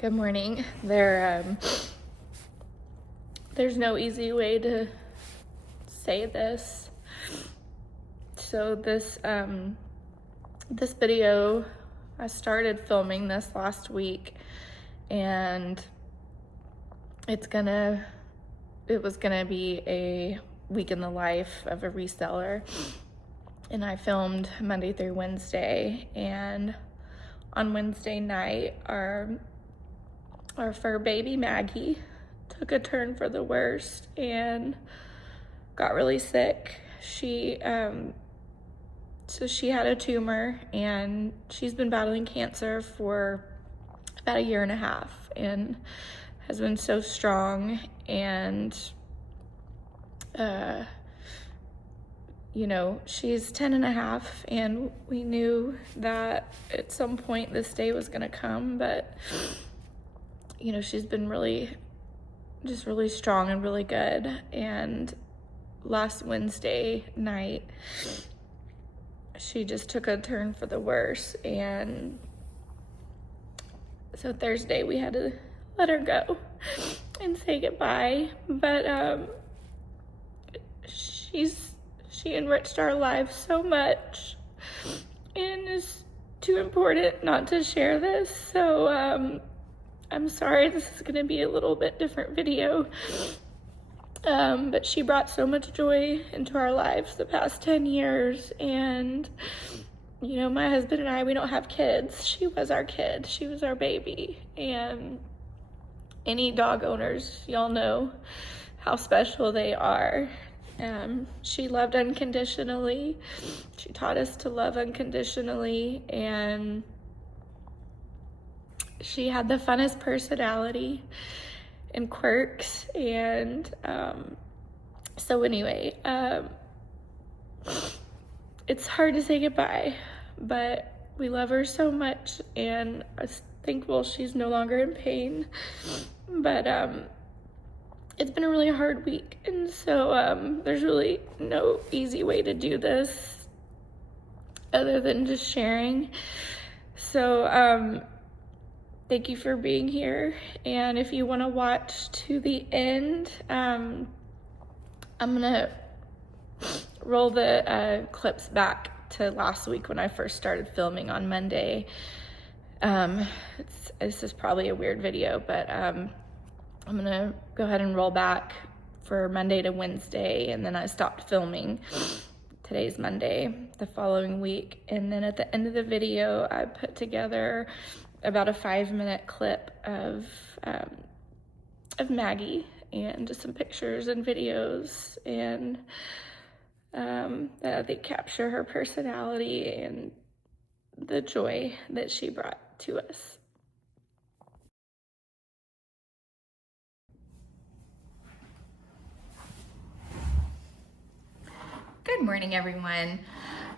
Good morning. There's no easy way to say this. So this video, I started filming this last week, and it was gonna be a week in the life of a reseller, and I filmed Monday through Wednesday, and on Wednesday night, our fur baby Maggie took a turn for the worst and got really sick. She had a tumor, and she's been battling cancer for about a year and a half and has been so strong. And she's 10 and a half, and we knew that at some point this day was gonna come, but she's been really strong and really good. And last Wednesday night, she just took a turn for the worse, and so Thursday we had to let her go and say goodbye. But she enriched our lives so much, and it's too important not to share this. So I'm sorry, this is gonna be a little bit different video. But she brought so much joy into our lives the past 10 years. And, my husband and I, we don't have kids. She was our kid. She was our baby. And any dog owners, y'all know how special they are. She loved unconditionally. She taught us to love unconditionally. And she had the funnest personality and quirks. And so anyway, it's hard to say goodbye, but we love her so much, and I'm thankful she's no longer in pain. But it's been a really hard week, and so there's really no easy way to do this other than just sharing. So thank you for being here. And if you want to watch to the end, I'm gonna roll the clips back to last week when I first started filming on Monday. This is probably a weird video, but I'm gonna go ahead and roll back for Monday to Wednesday, and then I stopped filming. Today's Monday, the following week. And then at the end of the video, I put together about a 5-minute clip of Maggie, and just some pictures and videos, and they capture her personality and the joy that she brought to us. Good morning, everyone.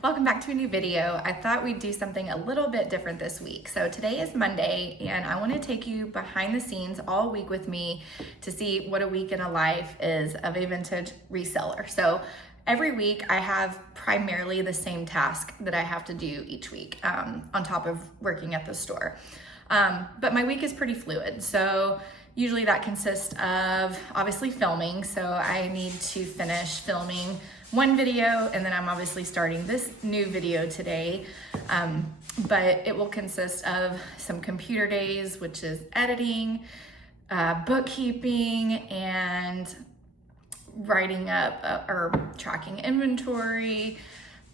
Welcome back to a new video. I thought we'd do something a little bit different this week. So today is Monday, and I want to take you behind the scenes all week with me to see what a week in a life is of a vintage reseller. So every week I have primarily the same task that I have to do each week on top of working at the store. But my week is pretty fluid. So usually that consists of obviously filming. So I need to finish filming one video, and then I'm obviously starting this new video today. But it will consist of some computer days, which is editing, bookkeeping, and writing up or tracking inventory,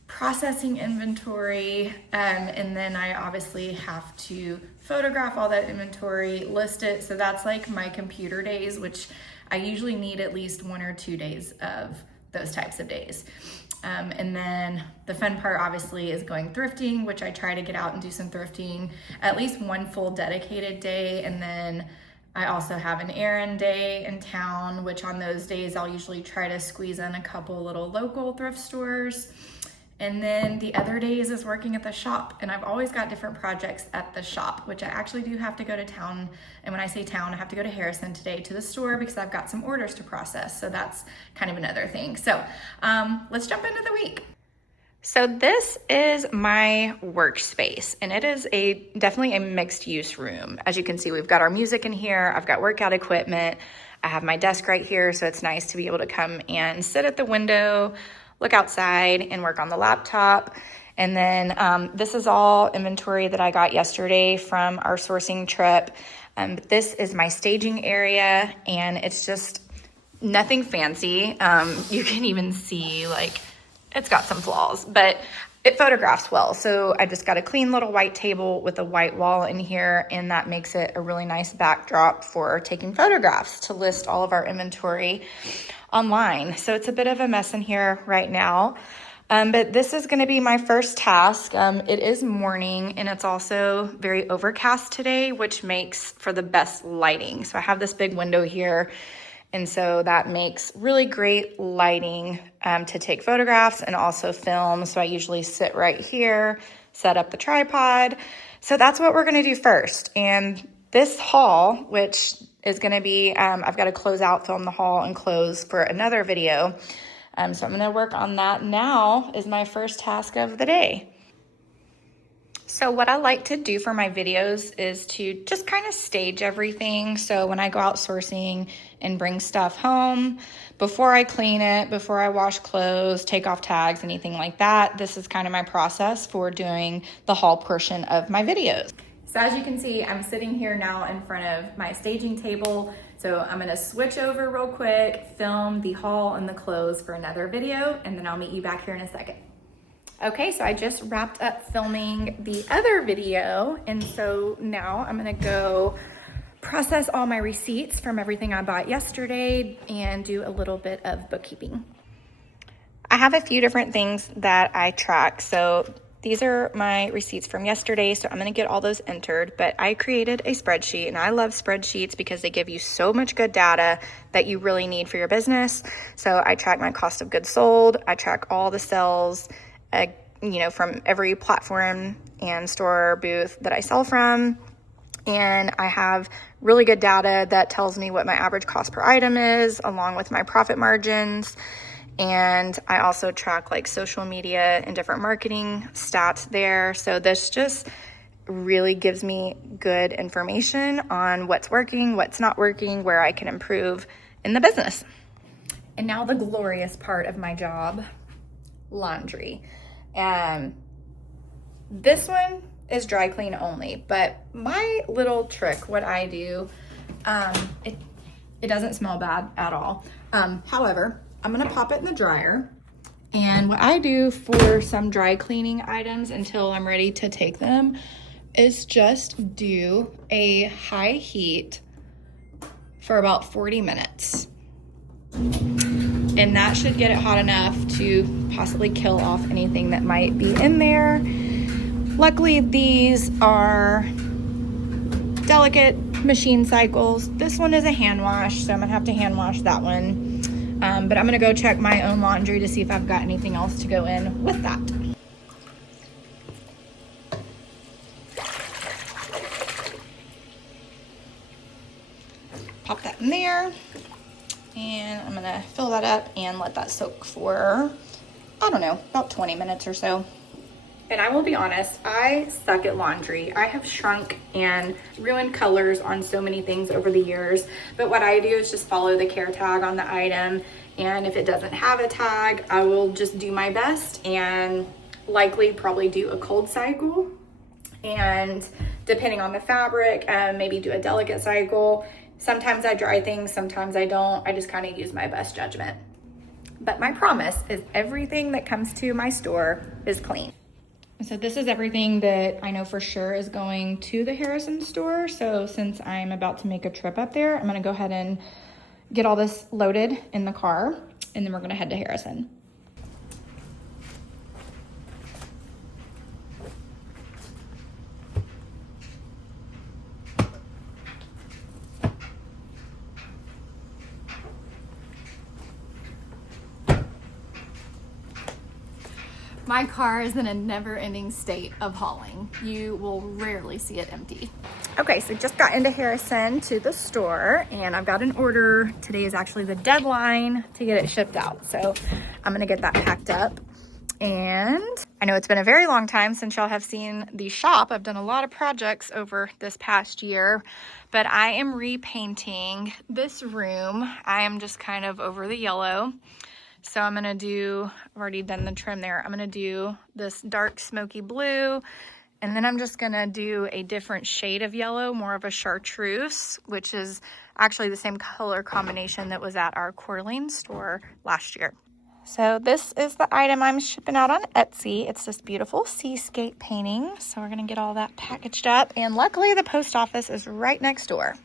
processing inventory, and then I obviously have to photograph all that inventory, list it. So that's like my computer days, which I usually need at least 1 or 2 days of those types of days. And then the fun part obviously is going thrifting, which I try to get out and do some thrifting at least one full dedicated day. And then I also have an errand day in town, which on those days I'll usually try to squeeze in a couple little local thrift stores. And then the other days is working at the shop, and I've always got different projects at the shop, which I actually do have to go to town. And when I say town, I have to go to Harrison today to the store because I've got some orders to process. So that's kind of another thing. So let's jump into the week. So this is my workspace, and it is definitely a mixed use room. As you can see, we've got our music in here. I've got workout equipment. I have my desk right here, so it's nice to be able to come and sit at the window, look outside, and work on the laptop. And then this is all inventory that I got yesterday from our sourcing trip. But this is my staging area, and it's just nothing fancy. You can even see, like, it's got some flaws, but it photographs well. So I just got a clean little white table with a white wall in here, and that makes it a really nice backdrop for taking photographs to list all of our inventory online. So it's a bit of a mess in here right now. But this is going to be my first task. It is morning, and it's also very overcast today, which makes for the best lighting. So I have this big window here, and so that makes really great lighting to take photographs and also film. So I usually sit right here, set up the tripod. So that's what we're going to do first. And this haul, which is going to be, I've got to close out, film the haul, and close for another video. So I'm going to work on that now is my first task of the day. So what I like to do for my videos is to just kind of stage everything. So when I go out sourcing and bring stuff home, before I clean it, before I wash clothes, take off tags, anything like that, this is kind of my process for doing the haul portion of my videos. So as you can see, I'm sitting here now in front of my staging table. So I'm gonna switch over real quick, film the haul and the clothes for another video, and then I'll meet you back here in a second. Okay, so I just wrapped up filming the other video, and so now I'm gonna go process all my receipts from everything I bought yesterday and do a little bit of bookkeeping. I have a few different things that I track. So these are my receipts from yesterday, so I'm gonna get all those entered, but I created a spreadsheet, and I love spreadsheets because they give you so much good data that you really need for your business. So I track my cost of goods sold, I track all the sales, from every platform and store booth that I sell from. And I have really good data that tells me what my average cost per item is, along with my profit margins. And I also track like social media and different marketing stats there. So this just really gives me good information on what's working, what's not working, where I can improve in the business. And now the glorious part of my job, laundry. This one is dry clean only, but my little trick, what I do, it doesn't smell bad at all. However, I'm gonna pop it in the dryer, and what I do for some dry cleaning items until I'm ready to take them is just do a high heat for about 40 minutes. And that should get it hot enough to possibly kill off anything that might be in there. Luckily, these are delicate machine cycles. This one is a hand wash, so I'm gonna have to hand wash that one. But I'm gonna go check my own laundry to see if I've got anything else to go in with that. Pop that in there. And I'm gonna fill that up and let that soak for, I don't know, about 20 minutes or so. And I will be honest, I suck at laundry. I have shrunk and ruined colors on so many things over the years. But what I do is just follow the care tag on the item. And if it doesn't have a tag, I will just do my best and likely probably do a cold cycle. And depending on the fabric, maybe do a delicate cycle. Sometimes I dry things, sometimes I don't. I just kind of use my best judgment. But my promise is everything that comes to my store is clean. So this is everything that I know for sure is going to the Harrison store. So since I'm about to make a trip up there, I'm gonna go ahead and get all this loaded in the car, and then we're gonna head to Harrison. My car is in a never-ending state of hauling. You will rarely see it empty. Okay, so just got into Harrison to the store, and I've got an order. Today is actually the deadline to get it shipped out. So I'm gonna get that packed up And I know it's been a very long time since y'all have seen the shop. I've done a lot of projects over this past year, but I am repainting this room. I am just kind of over the yellow. So I'm gonna do, I've already done the trim there. I'm gonna do this dark smoky blue, and then I'm just gonna do a different shade of yellow, more of a chartreuse, which is actually the same color combination that was at our Coeur store last year. So this is the item I'm shipping out on Etsy. It's this beautiful seascape painting. So we're gonna get all that packaged up, and luckily the post office is right next door.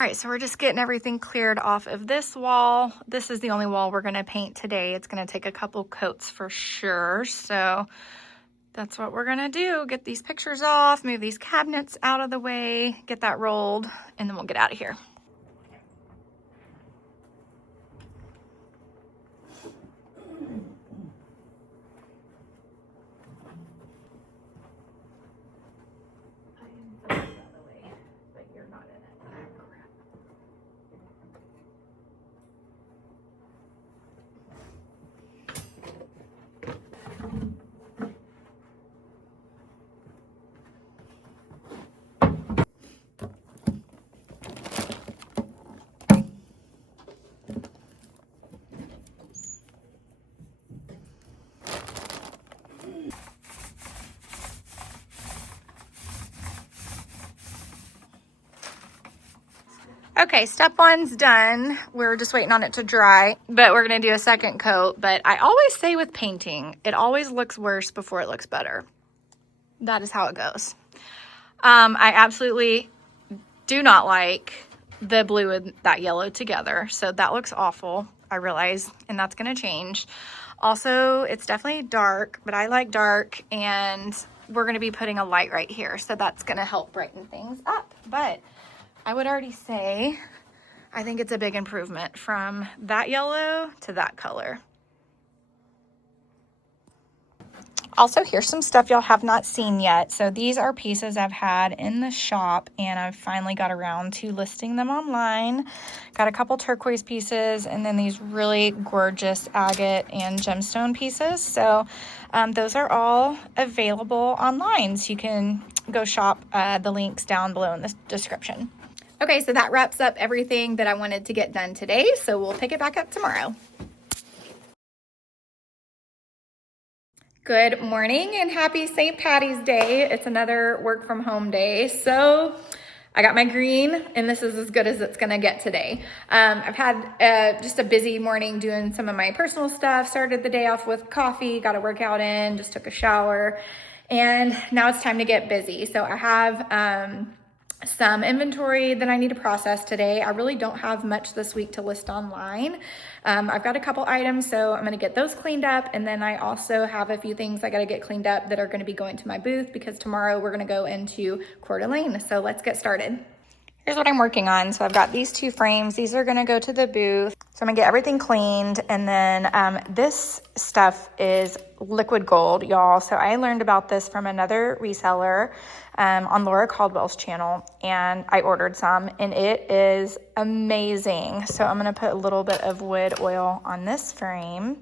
All right, so we're just getting everything cleared off of this wall. This is the only wall we're gonna paint today. It's gonna take a couple coats for sure. So that's what we're gonna do. Get these pictures off, move these cabinets out of the way, get that rolled, and then we'll get out of here. Okay, step one's done. We're just waiting on it to dry, but we're gonna do a second coat. But I always say with painting, it always looks worse before it looks better. That is how it goes. I absolutely do not like the blue and that yellow together. So that looks awful, I realize, and that's gonna change. Also, it's definitely dark, but I like dark, and we're gonna be putting a light right here. So that's gonna help brighten things up. But I would already say, I think it's a big improvement from that yellow to that color. Also, here's some stuff y'all have not seen yet. So these are pieces I've had in the shop, and I've finally got around to listing them online. Got a couple turquoise pieces, and then these really gorgeous agate and gemstone pieces. So those are all available online. So you can go shop, the links down below in the description. Okay, so that wraps up everything that I wanted to get done today. So we'll pick it back up tomorrow. Good morning and happy St. Patty's Day. It's another work from home day. So I got my green, and this is as good as it's gonna get today. I've had just a busy morning doing some of my personal stuff. Started the day off with coffee, got a workout in, just took a shower, and now it's time to get busy. So I have some inventory that I need to process today. I really don't have much this week to list online. I've got a couple items, so I'm gonna get those cleaned up, and then I also have a few things I gotta get cleaned up that are gonna be going to my booth, because tomorrow we're gonna go into Coeur d'Alene. So let's get started. Here's what I'm working on. So I've got these two frames. These are gonna go to the booth. So I'm gonna get everything cleaned, and then this stuff is liquid gold, y'all. So I learned about this from another reseller on Laura Caldwell's channel, and I ordered some, and it is amazing. So I'm gonna put a little bit of wood oil on this frame.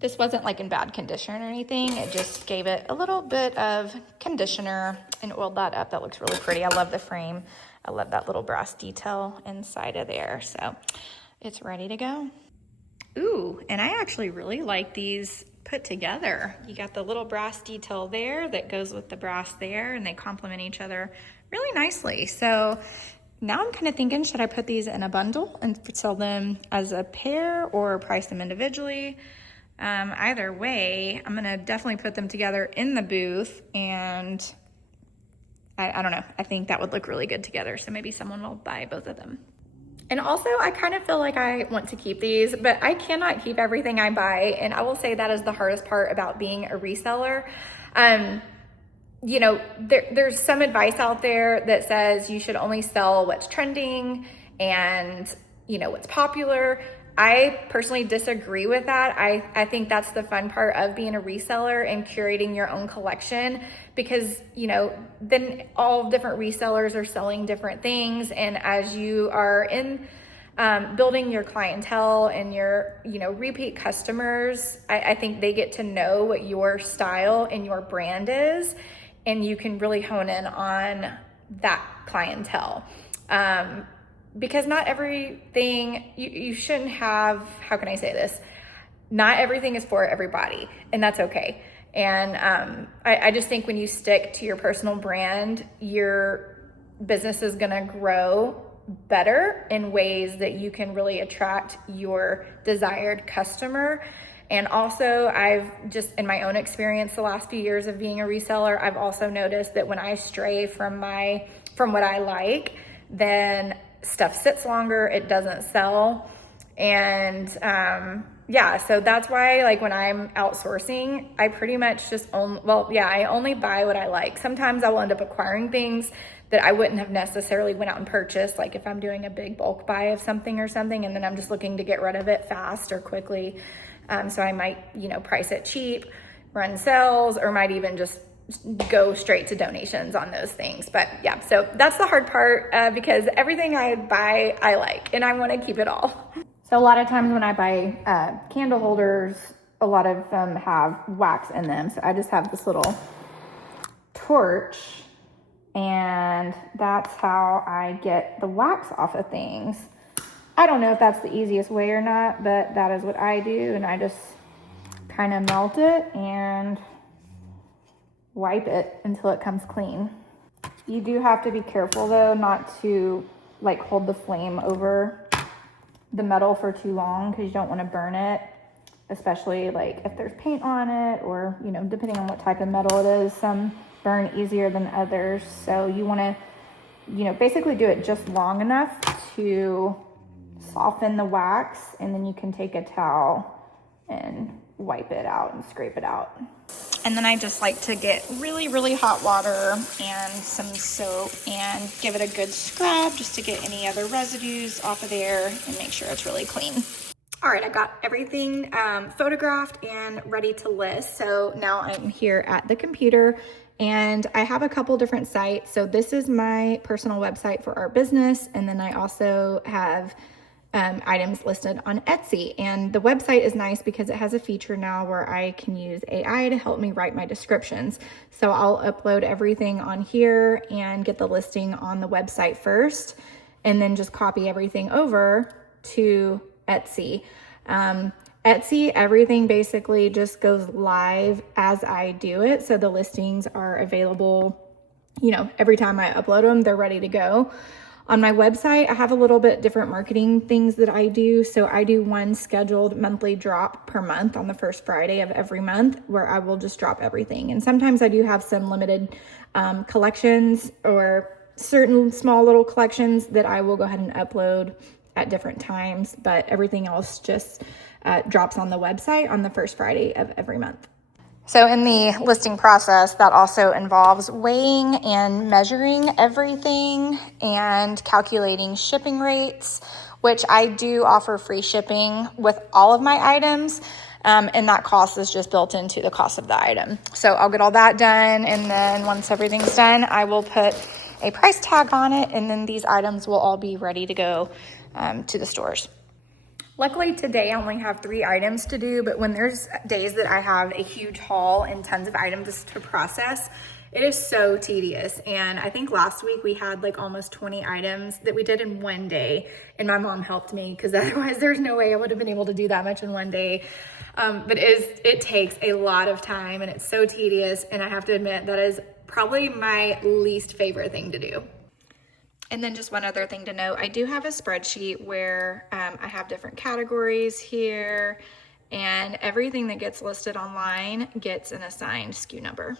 This wasn't like in bad condition or anything. It just gave it a little bit of conditioner and oiled that up. That looks really pretty. I love the frame. I love that little brass detail inside of there. So it's ready to go. Ooh, and I actually really like these put together. You got the little brass detail there that goes with the brass there, and they complement each other really nicely. So now I'm kind of thinking, should I put these in a bundle and sell them as a pair or price them individually? Either way, I'm gonna definitely put them together in the booth, and I don't know, I think that would look really good together. So maybe someone will buy both of them. And also, I kind of feel like I want to keep these, but I cannot keep everything I buy. And I will say that is the hardest part about being a reseller. You know, there's some advice out there that says you should only sell what's trending and, you know, what's popular. I personally disagree with that. I think that's the fun part of being a reseller and curating your own collection, because, you know, then all different resellers are selling different things. And as you are in building your clientele and your, you know, repeat customers, I think they get to know what your style and your brand is, and you can really hone in on that clientele. Because not everything, you shouldn't have, how can I say this? Not everything is for everybody, and that's okay. And I just think when you stick to your personal brand, your business is gonna grow better in ways that you can really attract your desired customer. And also, I've just, in my own experience the last few years of being a reseller, I've also noticed that when I stray from what I like, then stuff sits longer, it doesn't sell. And yeah, so that's why, like, when I'm outsourcing, I pretty much just I only buy what I like. Sometimes I will end up acquiring things that I wouldn't have necessarily went out and purchased, like if I'm doing a big bulk buy of something or something, and then I'm just looking to get rid of it fast or quickly. So I might, you know, price it cheap, run sales, or might even just go straight to donations on those things. But yeah, so that's the hard part, because everything I buy, I like, and I want to keep it all. So a lot of times when I buy candle holders, a lot of them have wax in them. So I just have this little torch, and that's how I get the wax off of things. I don't know if that's the easiest way or not, but that is what I do. And I just kind of melt it and wipe it until it comes clean. You do have to be careful though, not to like hold the flame over the metal for too long, because you don't want to burn it, especially like if there's paint on it, or, you know, depending on what type of metal it is, some burn easier than others. So you want to, you know, basically do it just long enough to soften the wax, and then you can take a towel and wipe it out and scrape it out. And then I just like to get really, really hot water and some soap and give it a good scrub just to get any other residues off of there and make sure it's really clean. All right, I got everything photographed and ready to list. So now I'm here at the computer, and I have a couple different sites. So this is my personal website for our business, and then I also have items listed on Etsy. And the website is nice because it has a feature now where I can use AI to help me write my descriptions. So I'll upload everything on here and get the listing on the website first, and then just copy everything over to Etsy. Etsy, everything basically just goes live as I do it. So the listings are available, you know, every time I upload them, they're ready to go. On my website, I have a little bit different marketing things that I do. So I do one scheduled monthly drop per month on the first Friday of every month, where I will just drop everything. And sometimes I do have some limited collections or certain small little collections that I will go ahead and upload at different times, but everything else just drops on the website on the first Friday of every month. So in the listing process, that also involves weighing and measuring everything and calculating shipping rates, which I do offer free shipping with all of my items. And that cost is just built into the cost of the item. So I'll get all that done. And then once everything's done, I will put a price tag on it. And then these items will all be ready to go to the stores. Luckily today I only have 3 items to do, but when there's days that I have a huge haul and tons of items to process, it is so tedious. And I think last week we had like almost 20 items that we did in one day, and my mom helped me because otherwise there's no way I would have been able to do that much in one day. But it takes a lot of time and it's so tedious, and I have to admit that is probably my least favorite thing to do. And then just one other thing to note, I do have a spreadsheet where I have different categories here, and everything that gets listed online gets an assigned SKU number.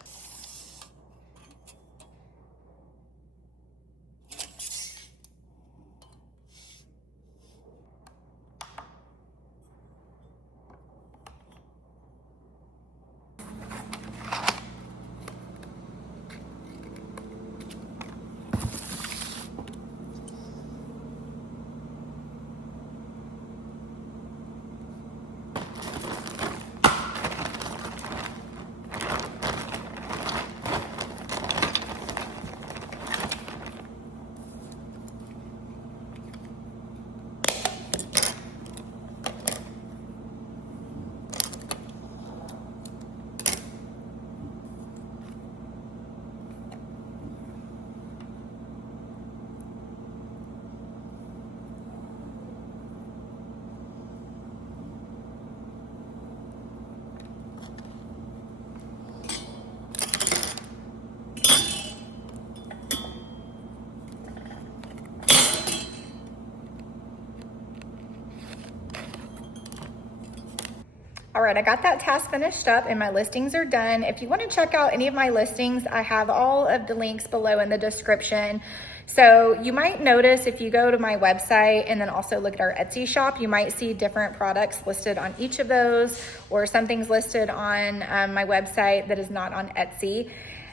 All right, I got that task finished up and my listings are done. If you want to check out any of my listings, I have all of the links below in the description. So you might notice if you go to my website and then also look at our Etsy shop, you might see different products listed on each of those, or something's listed on my website that is not on Etsy.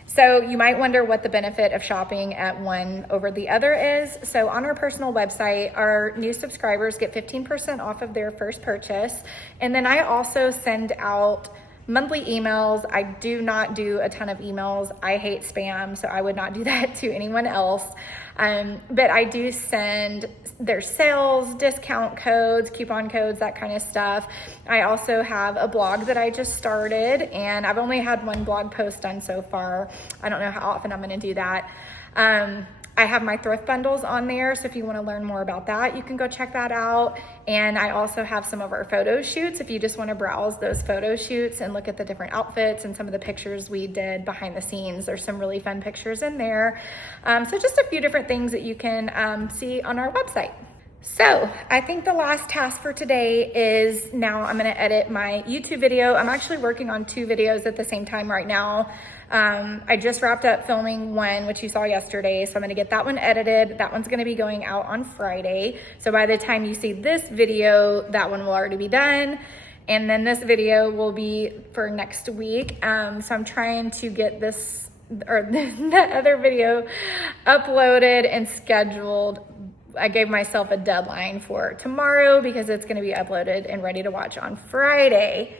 So you might wonder what the benefit of shopping at one over the other is. So on our personal website, our new subscribers get 15% off of their first purchase. And then I also send out monthly emails. I do not do a ton of emails. I hate spam, so I would not do that to anyone else. But I do send their sales, discount codes, coupon codes, that kind of stuff. I also have a blog that I just started, and I've only had 1 blog post done so far. I don't know how often I'm going to do that. I have my thrift bundles on there, so if you want to learn more about that, you can go check that out. And I also have some of our photo shoots if you just want to browse those photo shoots and look at the different outfits and some of the pictures we did behind the scenes. There's some really fun pictures in there. So just a few different things that you can see on our website. So I think the last task for today is now I'm going to edit my YouTube video. I'm actually working on 2 videos at the same time right now. I just wrapped up filming one, which you saw yesterday. So I'm going to get that one edited. That one's going to be going out on Friday. So by the time you see this video, that one will already be done. And then this video will be for next week. So I'm trying to get this or the other video uploaded and scheduled. I gave myself a deadline for tomorrow because it's going to be uploaded and ready to watch on Friday.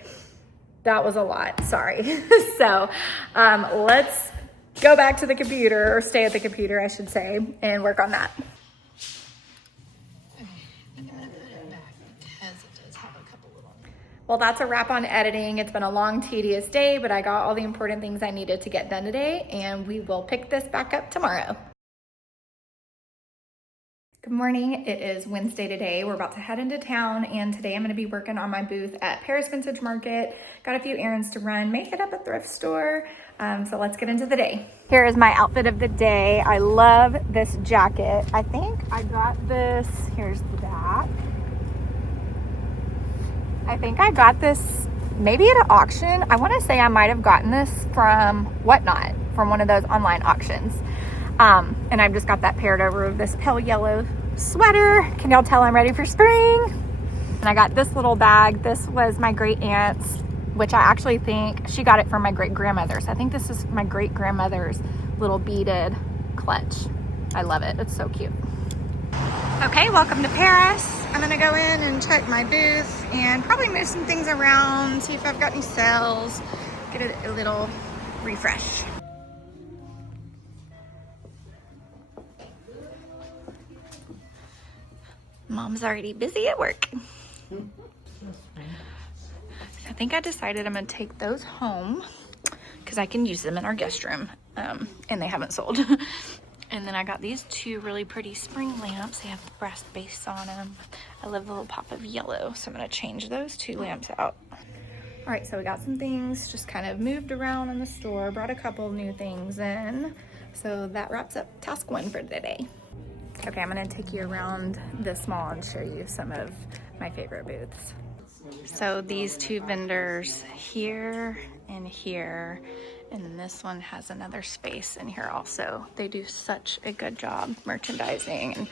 That was a lot, sorry. So let's go back to the computer, or stay at the computer, I should say, and work on that. Okay, I'm gonna put it back because it does have a couple little. Well, that's a wrap on editing. It's been a long, tedious day, but I got all the important things I needed to get done today, and we will pick this back up tomorrow. Good morning. It is Wednesday today. We're about to head into town, and today I'm going to be working on my booth at Paris Vintage Market. Got a few errands to run, may hit up a thrift store. So let's get into the day. Here is my outfit of the day. I love this jacket. I think I got this, here's the back. I think I got this maybe at an auction. I want to say I might have gotten this from Whatnot, from one of those online auctions. And I've just got that paired over with this pale yellow sweater. Can y'all tell I'm ready for spring? And I got this little bag. This was my great aunt's, which I actually think she got it from my great grandmother. So I think this is my great grandmother's little beaded clutch. I love it. It's so cute. Okay, welcome to Paris. I'm gonna go in and check my booth and probably move some things around, see if I've got any sales, get a little refresh. Mom's already busy at work. I think I decided I'm gonna take those home because I can use them in our guest room, and they haven't sold. And then I got these two really pretty spring lamps. They have the brass base on them. I love the little pop of yellow, so I'm gonna change those two lamps out. All right, so we got some things just kind of moved around in the store, brought a couple new things in. So that wraps up task 1 for today. Okay, I'm gonna take you around this mall and show you some of my favorite booths. So these two vendors here and here, and then this one has another space in here also. They do such a good job merchandising and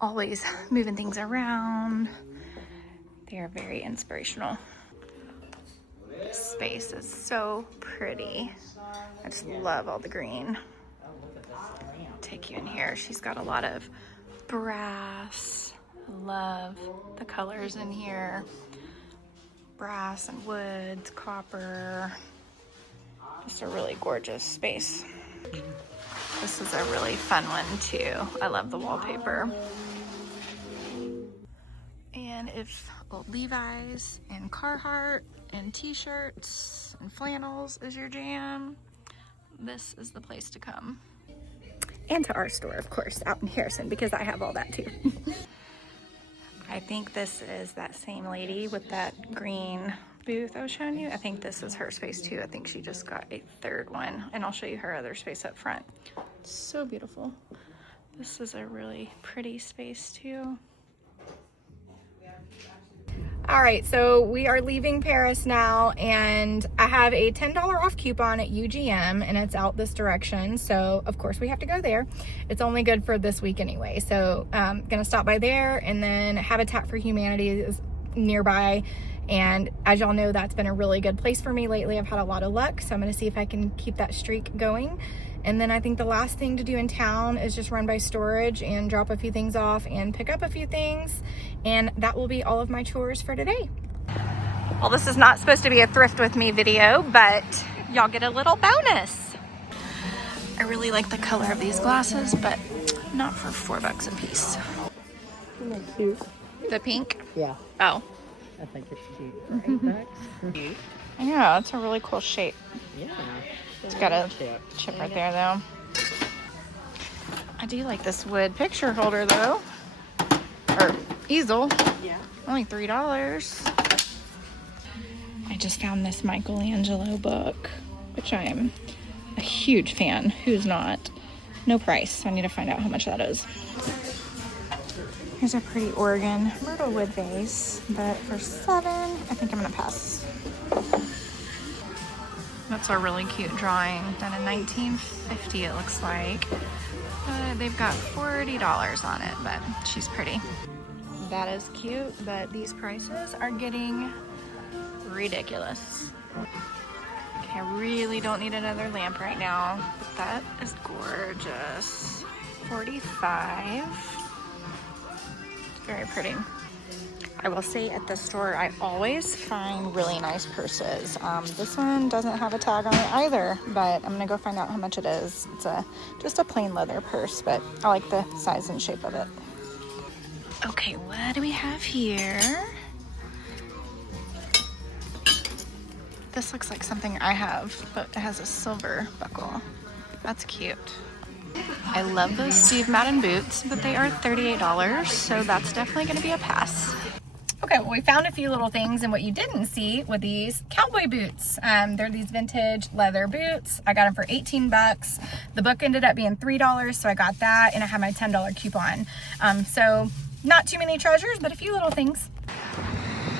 always moving things around. They are very inspirational. This space is so pretty. I just love all the green. Take you in here. She's got a lot of brass. Love the colors in here. Brass and woods, copper. Just a really gorgeous space. This is a really fun one too. I love the wallpaper. And if old Levi's and Carhartt and t-shirts and flannels is your jam, this is the place to come. And to our store, of course, out in Harrison, because I have all that too. I think this is that same lady with that green booth I was showing you. I think this is her space too. I think she just got a third one, and I'll show you her other space up front. So beautiful. This is a really pretty space too. All right, so we are leaving Paris now, and I have a $10 off coupon at UGM, and it's out this direction. So of course we have to go there. It's only good for this week anyway. So gonna stop by there, and then Habitat for Humanity is nearby. And as y'all know, that's been a really good place for me lately. I've had a lot of luck, so I'm gonna see if I can keep that streak going. And then I think the last thing to do in town is just run by storage and drop a few things off and pick up a few things. And that will be all of my chores for today. Well, this is not supposed to be a thrift with me video, but y'all get a little bonus. I really like the color of these glasses, but not for $4 a piece. Isn't that cute? The pink? Yeah, Oh. I think it's cute. For $8. Yeah, it's a really cool shape. Yeah. It's got a chip right there though. I do like this wood picture holder though. Or easel. Yeah. Only $3. I just found this Michelangelo book, which I am a huge fan. Who's not? No price, so I need to find out how much that is. Here's a pretty Oregon myrtle wood vase, but for $7, I think I'm gonna pass. That's a really cute drawing, done in 1950 it looks like. They've got $40 on it, but she's pretty. That is cute, but these prices are getting ridiculous. Okay, I really don't need another lamp right now, but that is gorgeous. $45. Very pretty. I will say at the store, I always find really nice purses. This one doesn't have a tag on it either, but I'm gonna go find out how much it is. It's just a plain leather purse, but I like the size and shape of it. Okay, what do we have here? This looks like something I have, but it has a silver buckle. That's cute. I love those Steve Madden boots, but they are $38, so that's definitely gonna be a pass. Okay, well, we found a few little things, and what you didn't see were these cowboy boots. They're these vintage leather boots. I got them for 18 bucks. The book ended up being $3, so I got that, and I had my $10 coupon. So not too many treasures, but a few little things.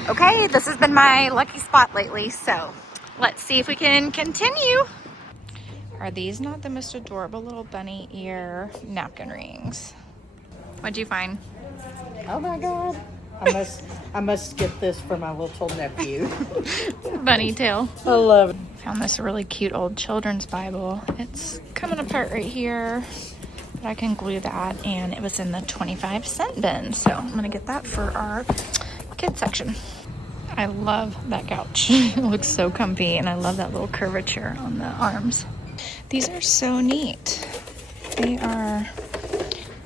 Okay, this has been my lucky spot lately, so let's see if we can continue. Are these not the most adorable little bunny ear napkin rings? What'd you find? Oh my God. I must get this for my little nephew. Bunny tail. I love it. Found this really cute old children's Bible. It's coming apart right here, but I can glue that, and it was in the 25-cent bin, so I'm gonna get that for our kids section. I love that couch. It looks so comfy, and I love that little curvature on the arms. These are so neat. They are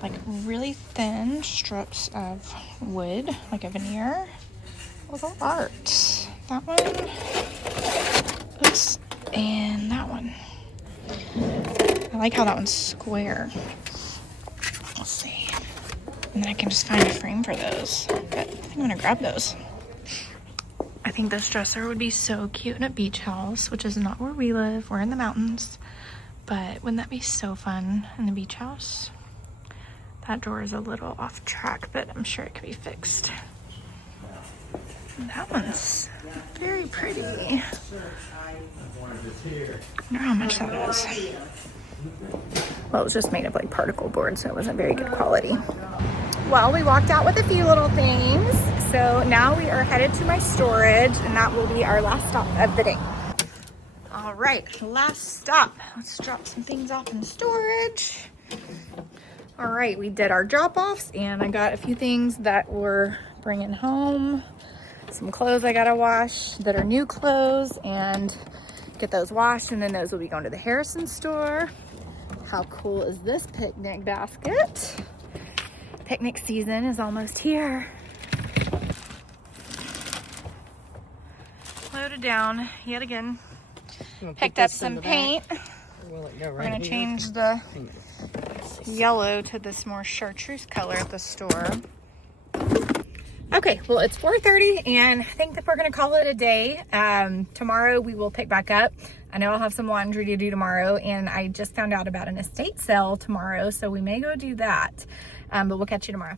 like really thin strips of wood, like a veneer. little art. That one. Oops. And that one. I like how that one's square. Let's see. And then I can just find a frame for those. But I think I'm gonna grab those. I think this dresser would be so cute in a beach house, which is not where we live. We're in the mountains. But wouldn't that be so fun in the beach house? That drawer is a little off track, but I'm sure it could be fixed. And that one's very pretty. I wonder how much that is. Well, it was just made of like particle board, so it wasn't very good quality. Well, we walked out with a few little things. So now we are headed to my storage, and that will be our last stop of the day. All right, last stop. Let's drop some things off in storage. All right, we did our drop-offs, and I got a few things that we're bringing home. Some clothes I gotta wash that are new clothes and get those washed, and then those will be going to the Harrison store. How cool is this picnic basket? Picnic season is almost here. Loaded down yet again. Picked up some paint. We're gonna change the yellow to this more chartreuse color at the store. Okay, well, it's 4:30 and I think that we're gonna call it a day. Tomorrow we will pick back up. I know I'll have some laundry to do tomorrow, and I just found out about an estate sale tomorrow, so we may go do that. But we'll catch you tomorrow.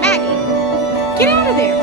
Maggie, get out of there.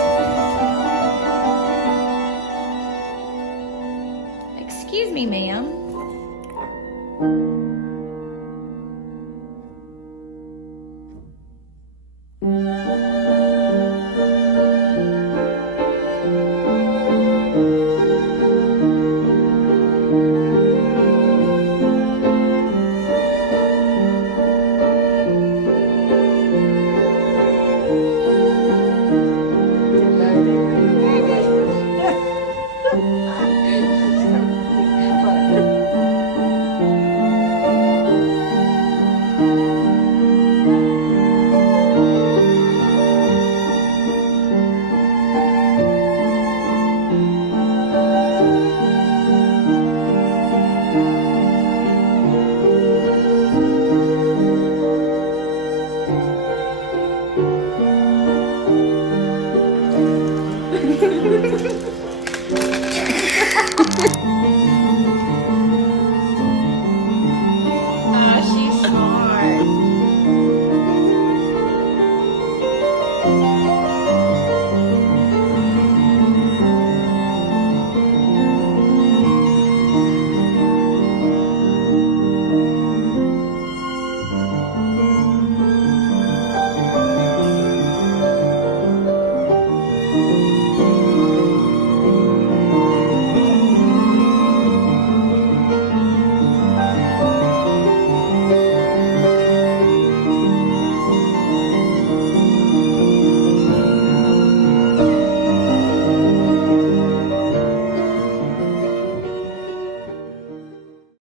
you.